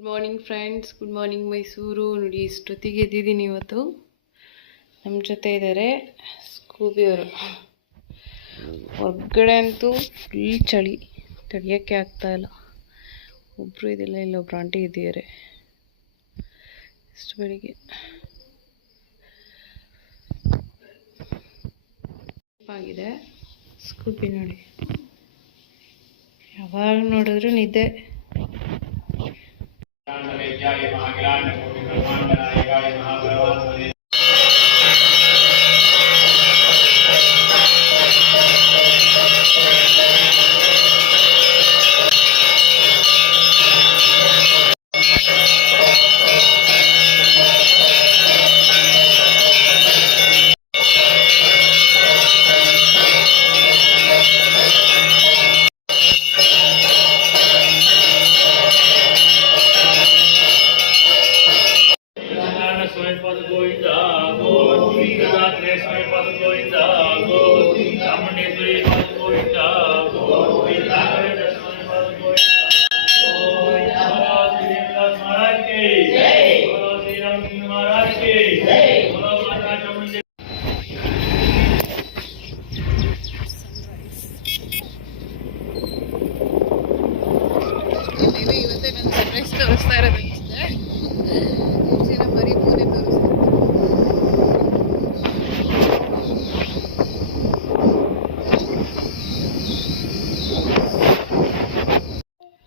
Good morning friends good morning Mysuru ನೋಡಿ ಇಷ್ಟೊತ್ತಿಗೆ ಎದ್ದಿದ್ದೀನಿ ಇವತ್ತು. ನಮ್ಮ ಜೊತೆ ಇದ್ದಾರೆ ಸ್ಕೂಬಿಯವರು ಹೊರ್ಗಡೆ ಅಂತೂ ಫುಲ್ ಚಳಿ. ತಡಿಯೋಕ್ಕೆ ಆಗ್ತಾಯಿಲ್ಲ ಒಬ್ಬರು ಇದಿಲ್ಲ ಇಲ್ಲೊಬ್ರು ಆಂಟಿ ಇದ್ದಾರೆ. ಇಷ್ಟು ಬೆಳಿಗ್ಗೆ. ಆಗಿದೆ. ಸ್ಕೂಬಿ ನೋಡಿ. ಯಾವಾಗ ನೋಡಿದ್ರು ನಿದ್ದೆ. ये महाग्रांड ब्रह्मांड बनाएगा ये महाभगवान ಇವತ್ತೇ ನಾನು ಸರ್ಪ್ರೈಸ್ ತೋರಿಸ್ತಾ ಇರೋದು ಅಷ್ಟೇ ದಿನ ಬರೀ ಮೂರೇ ತೋರಿಸ್ತಾ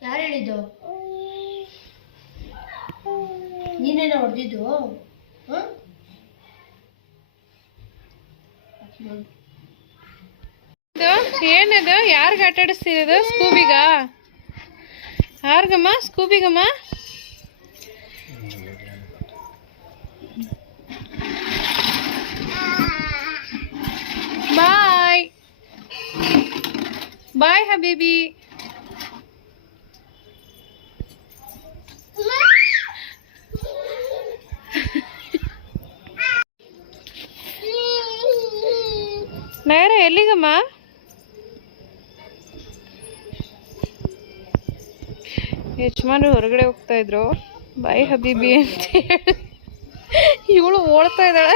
ಯಾರು ಹೇಳಿದ್ದು? ನೀನೇನ ಹೊಡೆದಿದ್ದು? ಏನದು? ಯಾರಿಗೆ ಆಟ ಆಡಿಸ್ತಿರೋದು ಸ್ಕೂಬಿಗ ಯಾರಿಗಮ್ಮ ಸ್ಕೂಬಿಗಮ್ಮ ಬಾಯ್ ಬಾಯ್ ಹಬೀಬಿ ನಯರ ಎಲ್ಲಿಗಮ್ಮ ಯಜಮಾನ್ರು ಹೊರಗಡೆ ಹೋಗ್ತಾ ಇದ್ರು. ಬಾಯ್ ಹಬೀಬಿ ಅಂತ ಹೇಳಿ. ಇವಳು ಓಡ್ತಾ ಇದ್ದಾಳೆ.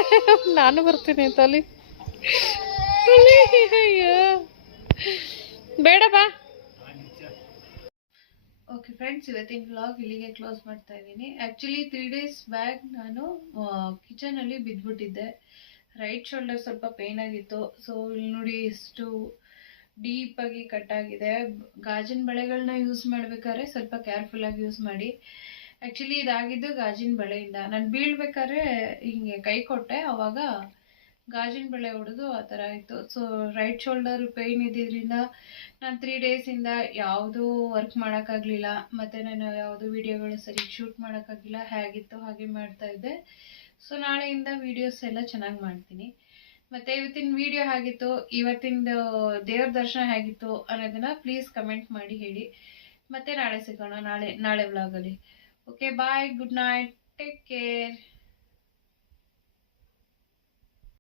ನಾನು ಬರ್ತೀನಿ ಅಂತ ಅಲ್ಲಿ ಬೇಡ ಬಾ. ಓಕೆ ಫ್ರೆಂಡ್ಸ್ ಇವತ್ತಿನ ವ್ಲಾಗ್ ಇಲ್ಲಿಗೆ ಕ್ಲೋಸ್ ಮಾಡ್ತಾ ಇದ್ದೀನಿ. ಆ್ಯಕ್ಚುಲಿ ತ್ರೀ ಡೇಸ್ ಬ್ಯಾಕ್ ನಾನು ಕಿಚನಲ್ಲಿ ಬಿದ್ದುಬಿಟ್ಟಿದ್ದೆ. ರೈಟ್ ಶೋಲ್ಡರ್ ಸ್ವಲ್ಪ ಪೇನ್ ಆಗಿತ್ತು. ಸೊ ಇಲ್ಲಿ ನೋಡಿ ಎಷ್ಟು ಡೀಪ್ ಆಗಿ ಕಟ್ ಆಗಿದೆ. ಗಾಜಿನ ಬಳೆಗಳನ್ನ ಯೂಸ್ ಮಾಡ್ಬೇಕಾದ್ರೆ ಸ್ವಲ್ಪ ಕೇರ್ಫುಲ್ ಆಗಿ ಯೂಸ್ ಮಾಡಿ. ಆ್ಯಕ್ಚುಲಿ ಇದಾಗಿದ್ದು ಗಾಜಿನ ಬಳೆಯಿಂದ. ನಾನು ಬೀಳ್ಬೇಕಾದ್ರೆ ಹಿಂಗೆ ಕೈ ಕೊಟ್ಟೆ. ಅವಾಗ ಗಾಜಿನ ಬಳೆ ಹೊಡೆದು ಆ ಥರ ಆಯಿತು ಸೊ ರೈಟ್ ಶೋಲ್ಡರ್ ಪೇಯ್ನ್ ಇದ್ದಿದ್ದರಿಂದ ನಾನು ತ್ರೀ ಡೇಸಿಂದ ಯಾವುದೂ ವರ್ಕ್ ಮಾಡೋಕ್ಕಾಗಲಿಲ್ಲ. ಮತ್ತು ನಾನು ಯಾವುದು ವೀಡಿಯೋಗಳು ಸರಿ ಶೂಟ್ ಮಾಡೋಕ್ಕಾಗಿಲ್ಲ ಹೇಗಿತ್ತು ಹಾಗೆ ಮಾಡ್ತಾ ಇದ್ದೆ. ಸೊ ನಾಳೆಯಿಂದ ವೀಡಿಯೋಸ್ ಎಲ್ಲ ಚೆನ್ನಾಗಿ ಮಾಡ್ತೀನಿ. ಮತ್ತು ಇವತ್ತಿನ ವಿಡಿಯೋ ಹೇಗಿತ್ತು? ಇವತ್ತಿನ ದೇವ್ರ ದರ್ಶನ ಹೇಗಿತ್ತು ಅನ್ನೋದನ್ನ ಪ್ಲೀಸ್ ಕಮೆಂಟ್ ಮಾಡಿ ಹೇಳಿ. ಮತ್ತೆ ನಾಳೆ ಸಿಗೋಣ, ನಾಳೆ ನಾಳೆ ವ್ಲಾಗಲ್ಲಿ okay bye good night take care